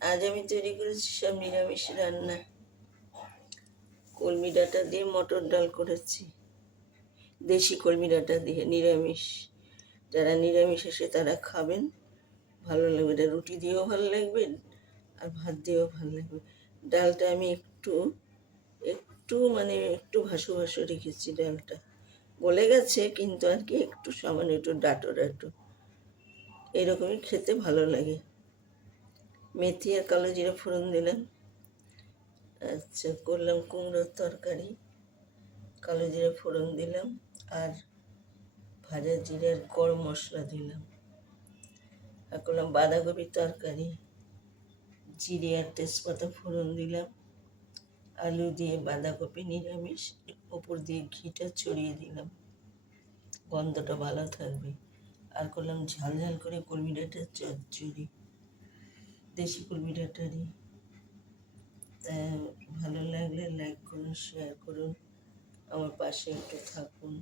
আজ আমি তৈরি করেছি সব নিরামিষ রান্না। কলমি ডাঁটা দিয়ে মটর ডাল করেছি, দেশি কলমি ডাঁটা দিয়ে, নিরামিষ। যারা নিরামিষ এসে তারা খাবেন, ভালো লাগবে। এটা রুটি দিয়েও ভালো লাগবে আর ভাত দিয়েও ভালো লাগবে। ডালটা আমি একটু একটু মানে একটু ভাসু ভাসু রেখেছি। ডালটা গলে গেছে কিন্তু আর কি একটু সামান্য একটু ডাঁটো ডাঁটো, এরকমই খেতে ভালো লাগে। মেথি আর কালো জিরা ফোড়ন দিলাম। আচ্ছা, করলাম কুমড়োর তরকারি, কালো জিরা ফোড়ন দিলাম আর ভাজা জিরার গরম মশলা দিলাম। আর করলাম বাঁধাকপির তরকারি, জিরে আর তেজপাতা ফোড়ন দিলাম। আলু দিয়ে বাঁধাকপি নিরামিষ, ওপর দিয়ে ঘিটা ছড়িয়ে দিলাম, গন্ধটা ভালো থাকবে। আর করলাম ঝাল ঝাল করে কলমি ডাঁটার চচ্চড়ি, দেশি কলমি ডাঁটারই। ভালো লাগলে লাইক করুন, শেয়ার করুন, আমার পাশে একটু থাকুন।